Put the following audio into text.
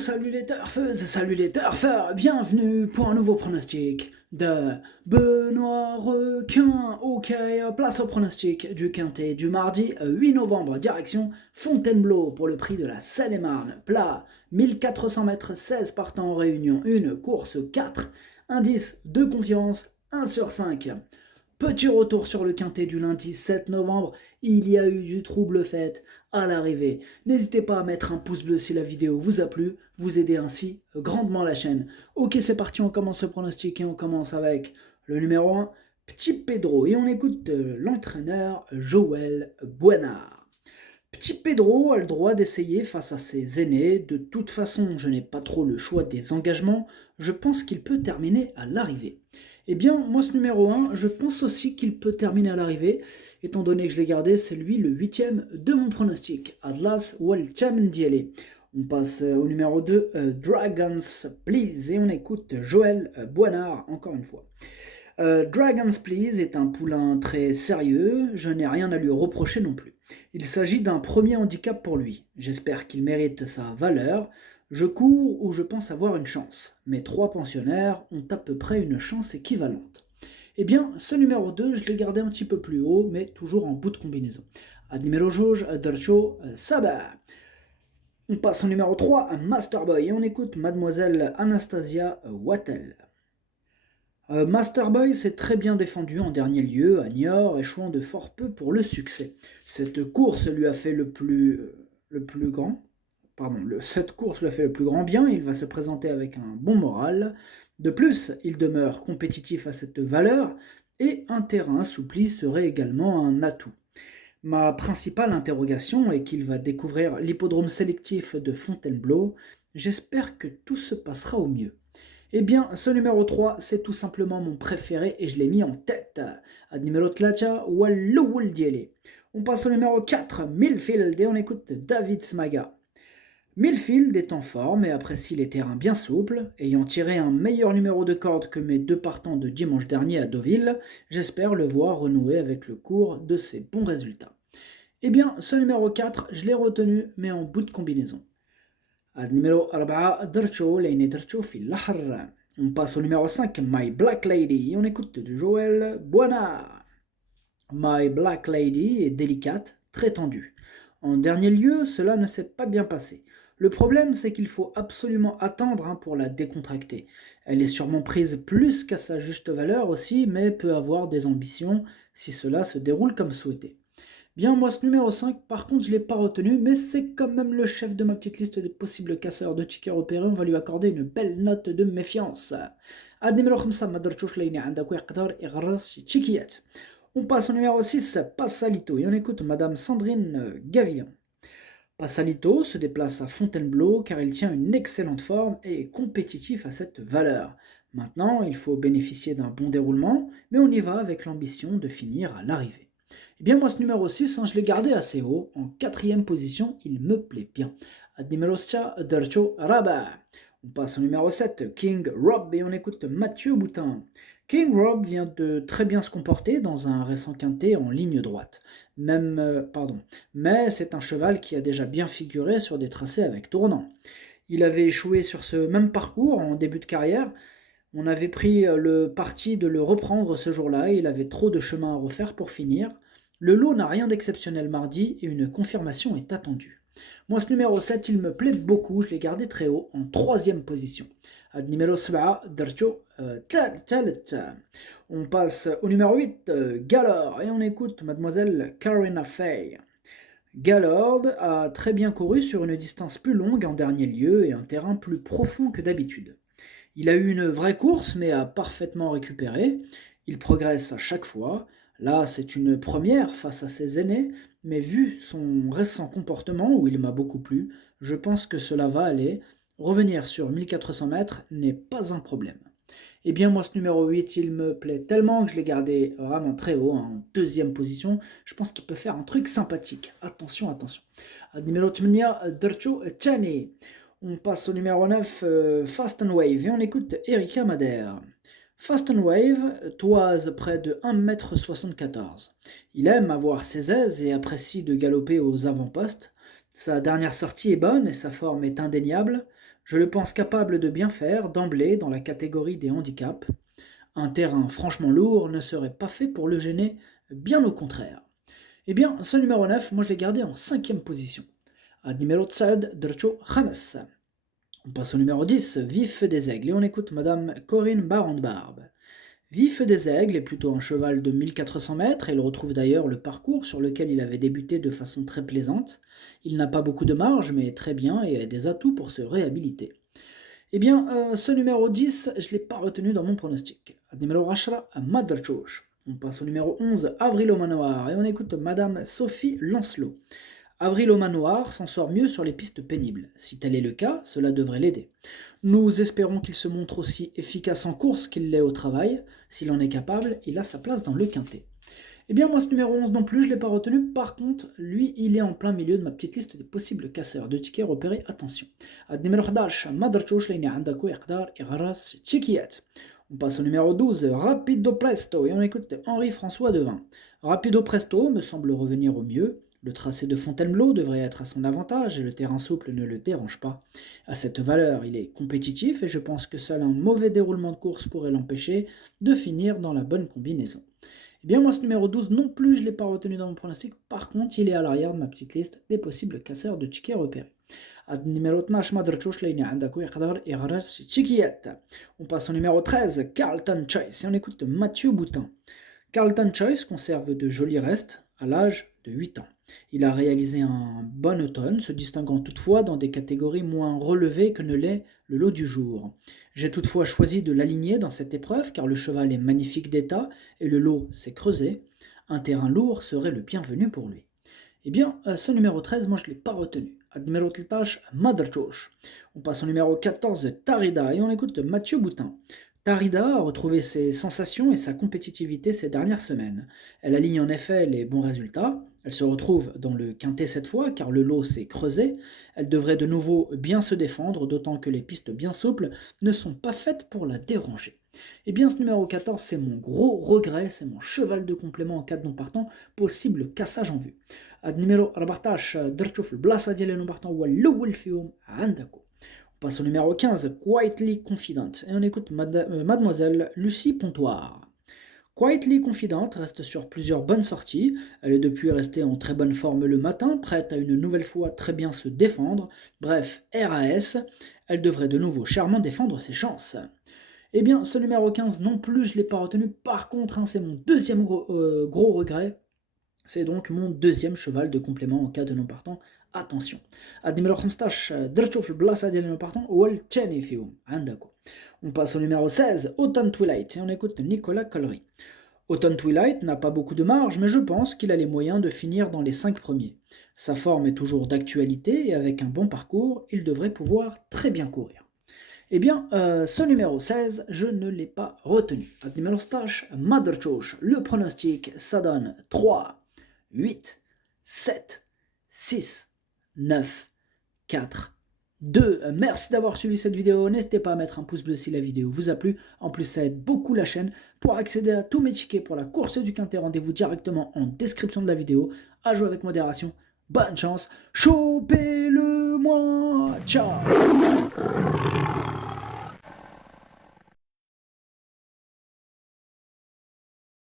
salut les turfeuses, salut les turfeurs, bienvenue pour un nouveau pronostic de Benoît Requin. Ok, place au pronostic du quintet du mardi 8 novembre, direction Fontainebleau pour le prix de la Seine-et-Marne. Plat, 1400 mètres, 16 partants en réunion, une course 4, indice de confiance 1 sur 5. Petit retour sur le quintet du lundi 7 novembre, il y a eu du trouble fait à l'arrivée. N'hésitez pas à mettre un pouce bleu si la vidéo vous a plu, vous aidez ainsi grandement la chaîne. Ok, c'est parti, on commence le pronostic et on commence avec le numéro 1, Petit Pedro, et on écoute l'entraîneur Joël Buenard. Petit Pedro a le droit d'essayer face à ses aînés, de toute façon je n'ai pas trop le choix des engagements, je pense qu'il peut terminer à l'arrivée. Eh bien, moi ce numéro 1, je pense aussi qu'il peut terminer à l'arrivée, étant donné que je l'ai gardé, c'est lui le 8e de mon pronostic, Atlas Walchamdiele. On passe au numéro 2, Dragons Please, et on écoute Joël Buenard encore une fois. Dragons Please est un poulain très sérieux, je n'ai rien à lui reprocher non plus. Il s'agit d'un premier handicap pour lui, j'espère qu'il mérite sa valeur. Je cours où je pense avoir une chance. Mes 3 pensionnaires ont à peu près une chance équivalente. Eh bien, ce numéro 2, je l'ai gardé un petit peu plus haut, mais toujours en bout de combinaison. Ad numéro Jauge, Dercho, Saba. On passe au numéro 3, Masterboy, et on écoute Mademoiselle Anastasia Wattel. Masterboy s'est très bien défendu en dernier lieu à Niort, échouant de fort peu pour le succès. Cette course lui a fait cette course lui a fait le plus grand bien, il va se présenter avec un bon moral. De plus, il demeure compétitif à cette valeur, et un terrain assoupli serait également un atout. Ma principale interrogation est qu'il va découvrir l'hippodrome sélectif de Fontainebleau. J'espère que tout se passera au mieux. Eh bien, ce numéro 3, c'est tout simplement mon préféré et je l'ai mis en tête. Ad numéro 3, Walloudiele. On passe au numéro 4, Millfield, et on écoute David Smaga. Millfield est en forme et apprécie les terrains bien souples. Ayant tiré un meilleur numéro de corde que mes 2 partants de dimanche dernier à Deauville, j'espère le voir renouer avec le cours de ses bons résultats. Eh bien, ce numéro 4, je l'ai retenu, mais en bout de combinaison. Ad numéro 4, Dercho, Leine Dercho fil Lahar. On passe au numéro 5, My Black Lady, et on écoute du Joël Buenard. My Black Lady est délicate, très tendue. En dernier lieu, cela ne s'est pas bien passé. Le problème, c'est qu'il faut absolument attendre pour la décontracter. Elle est sûrement prise plus qu'à sa juste valeur aussi, mais peut avoir des ambitions si cela se déroule comme souhaité. Bien, moi, ce numéro 5, par contre, je ne l'ai pas retenu, mais c'est quand même le chef de ma petite liste des possibles casseurs de tickets repérés. On va lui accorder une belle note de méfiance. Ad numéro 5, ما درتوش ليني عندك ويقدر يغرس تشيكيات. On passe au numéro 6, Passalito, et on écoute Madame Sandrine Gavillon. Passalito se déplace à Fontainebleau car il tient une excellente forme et est compétitif à cette valeur. Maintenant, il faut bénéficier d'un bon déroulement, mais on y va avec l'ambition de finir à l'arrivée. Eh bien, moi, ce numéro 6, je l'ai gardé assez haut. En 4e position, il me plaît bien. Ad numéro 6, Dercho Raba. On passe au numéro 7, King Rob, et on écoute Mathieu Boutin. King Rob vient de très bien se comporter dans un récent quintet en ligne droite. Mais c'est un cheval qui a déjà bien figuré sur des tracés avec tournant. Il avait échoué sur ce même parcours en début de carrière. On avait pris le parti de le reprendre ce jour-là, et il avait trop de chemin à refaire pour finir. Le lot n'a rien d'exceptionnel mardi et une confirmation est attendue. Moi, ce numéro 7, il me plaît beaucoup, je l'ai gardé très haut, en 3e position. Ad numéro 7, Dercho Talet. On passe au numéro 8, Galord, et on écoute Mademoiselle Karina Fay. Galord a très bien couru sur une distance plus longue en dernier lieu et un terrain plus profond que d'habitude. Il a eu une vraie course, mais a parfaitement récupéré. Il progresse à chaque fois. Là, c'est une première face à ses aînés, mais vu son récent comportement, où il m'a beaucoup plu, je pense que cela va aller. Revenir sur 1400 mètres n'est pas un problème. Eh bien, moi, ce numéro 8, il me plaît tellement que je l'ai gardé vraiment très haut, en 2e position. Je pense qu'il peut faire un truc sympathique. Attention, attention. Numéro 8, Dercho Chani. On passe au numéro 9, Fast and Wave, et on écoute Erika Madère. Fast and Wave toise près de 1m74. Il aime avoir ses aises et apprécie de galoper aux avant-postes. Sa dernière sortie est bonne et sa forme est indéniable. Je le pense capable de bien faire d'emblée dans la catégorie des handicaps. Un terrain franchement lourd ne serait pas fait pour le gêner, bien au contraire. Eh bien, ce numéro 9, moi je l'ai gardé en cinquième position. Numéro 9, Drcho Khames. On passe au numéro 10, Vif des Aigles, et on écoute Madame Corinne Barande-Barbe. Vif des Aigles est plutôt un cheval de 1400 mètres, et il retrouve d'ailleurs le parcours sur lequel il avait débuté de façon très plaisante. Il n'a pas beaucoup de marge, mais très bien, et a des atouts pour se réhabiliter. Eh bien, ce numéro 10, je ne l'ai pas retenu dans mon pronostic. Numéro 10, Madrachouch. On passe au numéro 11, Avril au Manoir, et on écoute Madame Sophie Lancelot. Avril au Manoir s'en sort mieux sur les pistes pénibles. Si tel est le cas, cela devrait l'aider. Nous espérons qu'il se montre aussi efficace en course qu'il l'est au travail. S'il en est capable, il a sa place dans le quintet. Eh bien, moi, ce numéro 11 non plus, je ne l'ai pas retenu. Par contre, lui, il est en plein milieu de ma petite liste des possibles casseurs de tickets repérés. Attention. Numéro 11, Madrachouch, Leini Andako, Yaqdar, Igharas, Chikiet. On passe au numéro 12, Rapido Presto, et on écoute Henri-François Devin. Rapido Presto me semble revenir au mieux. Le tracé de Fontainebleau devrait être à son avantage et le terrain souple ne le dérange pas. À cette valeur, il est compétitif et je pense que seul un mauvais déroulement de course pourrait l'empêcher de finir dans la bonne combinaison. Eh bien, moi, ce numéro 12 non plus, je ne l'ai pas retenu dans mon pronostic. Par contre, il est à l'arrière de ma petite liste des possibles casseurs de tickets repérés. Numéro 12, Madrachouch, Leini Andako, Yaqdar, Igharas, Chikiet. On passe au numéro 13, Carlton Choice, et on écoute Mathieu Boutin. Carlton Choice conserve de jolis restes à l'âge de 8 ans. Il a réalisé un bon automne, se distinguant toutefois dans des catégories moins relevées que ne l'est le lot du jour. J'ai toutefois choisi de l'aligner dans cette épreuve car le cheval est magnifique d'état et le lot s'est creusé. Un terrain lourd serait le bienvenu pour lui. Eh bien, ce numéro 13, moi je ne l'ai pas retenu. Numéro 13, Madrachouch. On passe au numéro 14, Tarida, et on écoute Mathieu Boutin. Tarida a retrouvé ses sensations et sa compétitivité ces dernières semaines. Elle aligne en effet les bons résultats. Elle se retrouve dans le quintet cette fois car le lot s'est creusé. Elle devrait de nouveau bien se défendre, d'autant que les pistes bien souples ne sont pas faites pour la déranger. Eh bien, ce numéro 14, c'est mon gros regret, c'est mon cheval de complément en cas de non partant, possible cassage en vue. Numéro 14, درتشوف البلاصة ديال non partant هو الأول فيهم عندكم. On passe au numéro 15, Quietly Confident, et on écoute Mademoiselle Lucie Pontoire. Quietly Confident reste sur plusieurs bonnes sorties, elle est depuis restée en très bonne forme le matin, prête à une nouvelle fois très bien se défendre, bref, RAS, elle devrait de nouveau chèrement défendre ses chances. Eh bien, ce numéro 15 non plus, je ne l'ai pas retenu, par contre, c'est mon deuxième gros regret, c'est donc mon deuxième cheval de complément en cas de non partant. Attention. Numéro 15, درتو في البلاصة ديال non partant هو الثاني فيهم عندكم. On passe au numéro 16, Autumn Twilight, et on écoute Nicolas Collery. Autumn Twilight n'a pas beaucoup de marge, mais je pense qu'il a les moyens de finir dans les 5 premiers. Sa forme est toujours d'actualité, et avec un bon parcours, il devrait pouvoir très bien courir. Eh bien, ce numéro 16, je ne l'ai pas retenu. Numéro 16, Madrachouch, le pronostic, ça donne 3, 8, 7, 6, 9, 4, 2. Merci d'avoir suivi cette vidéo. N'hésitez pas à mettre un pouce bleu si la vidéo vous a plu. En plus, ça aide beaucoup la chaîne. Pour accéder à tous mes tickets pour la course du quintet, rendez-vous directement en description de la vidéo. À jouer avec modération. Bonne chance. Chopez-le-moi. Ciao.